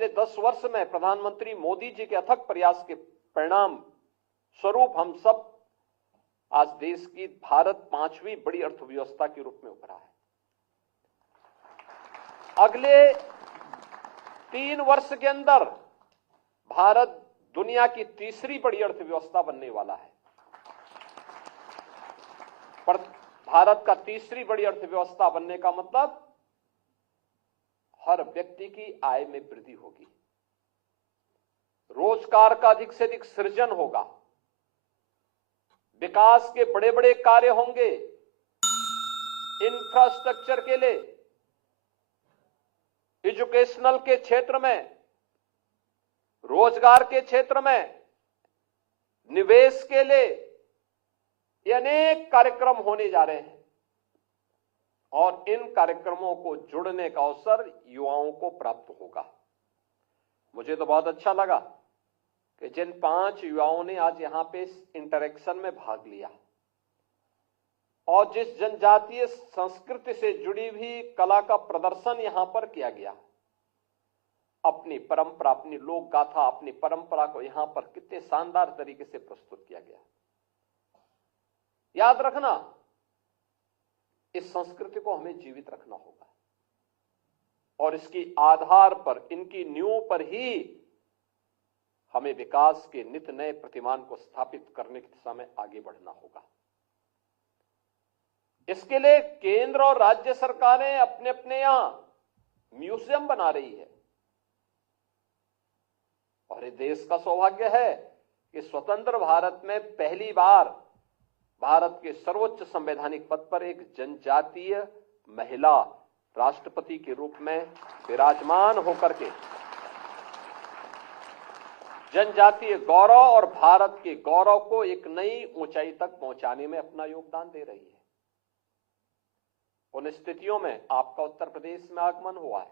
पिछले 10 वर्ष में प्रधानमंत्री मोदी जी के अथक प्रयास के परिणाम स्वरूप हम सब आज देश की भारत 5वीं बड़ी अर्थव्यवस्था के रूप में उभरा है। अगले 3 वर्ष के अंदर भारत दुनिया की तीसरी बड़ी अर्थव्यवस्था बनने वाला है। पर भारत का तीसरी बड़ी अर्थव्यवस्था बनने का मतलब हर व्यक्ति की आय में वृद्धि होगी, रोजगार का अधिक से अधिक सृजन होगा, विकास के बड़े बड़े कार्य होंगे, इंफ्रास्ट्रक्चर के लिए, एजुकेशनल के क्षेत्र में, रोजगार के क्षेत्र में, निवेश के लिए ये अनेक कार्यक्रम होने जा रहे हैं और इन कार्यक्रमों को जुड़ने का अवसर युवाओं को प्राप्त होगा। मुझे तो बहुत अच्छा लगा कि जिन 5 युवाओं ने आज यहां पे इस इंटरेक्शन में भाग लिया और जिस जनजातीय संस्कृति से जुड़ी हुई कला का प्रदर्शन यहां पर किया गया, अपनी परंपरा, अपनी लोक गाथा, अपनी परंपरा को यहां पर कितने शानदार तरीके से प्रस्तुत किया गया। याद रखना, इस संस्कृति को हमें जीवित रखना होगा और इसकी आधार पर, इनकी नींव पर ही हमें विकास के नित नए प्रतिमान को स्थापित करने की दिशा में आगे बढ़ना होगा। इसके लिए केंद्र और राज्य सरकारें अपने अपने यहां म्यूजियम बना रही है और ये देश का सौभाग्य है कि स्वतंत्र भारत में पहली बार भारत के सर्वोच्च संवैधानिक पद पर एक जनजातीय महिला राष्ट्रपति के रूप में विराजमान होकर के जनजातीय गौरव और भारत के गौरव को एक नई ऊंचाई तक पहुंचाने में अपना योगदान दे रही है। उन स्थितियों में आपका उत्तर प्रदेश में आगमन हुआ है।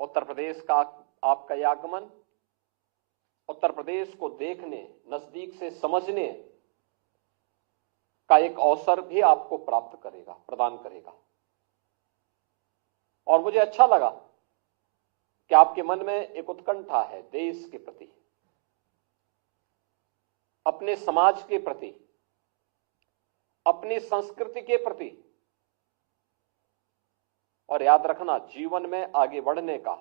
उत्तर प्रदेश का आपका यह आगमन उत्तर प्रदेश को देखने, नजदीक से समझने का एक अवसर भी आपको प्राप्त करेगा, प्रदान करेगा। और मुझे अच्छा लगा कि आपके मन में एक उत्कंठा है देश के प्रति, अपने समाज के प्रति, अपनी संस्कृति के प्रति। और याद रखना, जीवन में आगे बढ़ने का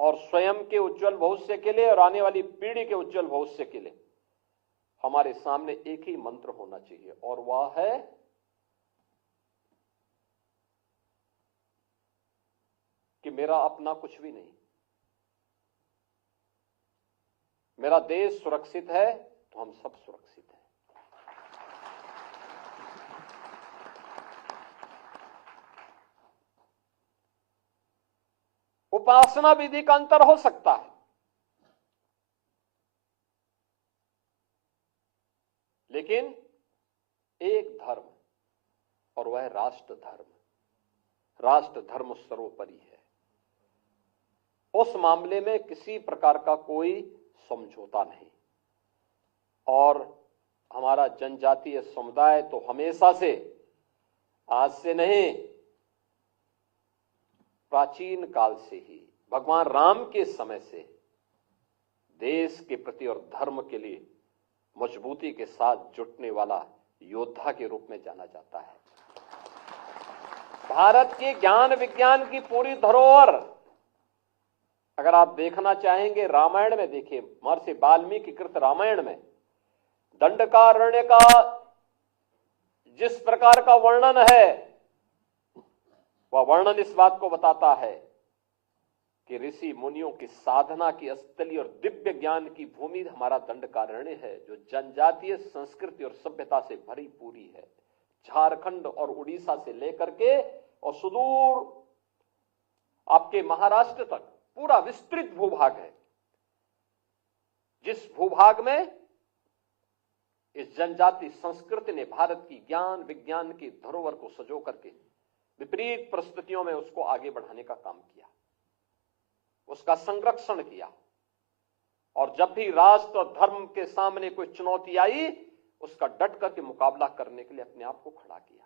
और स्वयं के उज्जवल भविष्य के लिए और आने वाली पीढ़ी के उज्जवल भविष्य के लिए हमारे सामने एक ही मंत्र होना चाहिए और वह है कि मेरा अपना कुछ भी नहीं, मेरा देश सुरक्षित है तो हम सब सुरक्षित हैं। उपासना विधि का अंतर हो सकता है, लेकिन एक धर्म और वह राष्ट्र धर्म। राष्ट्र धर्म सर्वोपरि है। उस मामले में किसी प्रकार का कोई समझौता नहीं। और हमारा जनजातीय समुदाय तो हमेशा से, आज से नहीं, प्राचीन काल से ही, भगवान राम के समय से देश के प्रति और धर्म के लिए मजबूती के साथ जुटने वाला योद्धा के रूप में जाना जाता है। भारत के ज्ञान विज्ञान की पूरी धरोहर अगर आप देखना चाहेंगे, रामायण में देखिए, महर्षि वाल्मीकि कृत रामायण में दंडकारण्य का जिस प्रकार का वर्णन है, वह वर्णन इस बात को बताता है कि ऋषि मुनियों की साधना की स्थली और दिव्य ज्ञान की भूमि हमारा दंडकारण्य है, जो जनजातीय संस्कृति और सभ्यता से भरी पूरी है। झारखंड और उड़ीसा से लेकर के और सुदूर आपके महाराष्ट्र तक पूरा विस्तृत भूभाग है, जिस भूभाग में इस जनजाति संस्कृति ने भारत की ज्ञान विज्ञान की धरोहर को सजो करके विपरीत परिस्थितियों में उसको आगे बढ़ाने का काम किया, उसका संरक्षण किया। और जब भी राष्ट्र और धर्म के सामने कोई चुनौती आई, उसका डट करके मुकाबला करने के लिए अपने आप को खड़ा किया।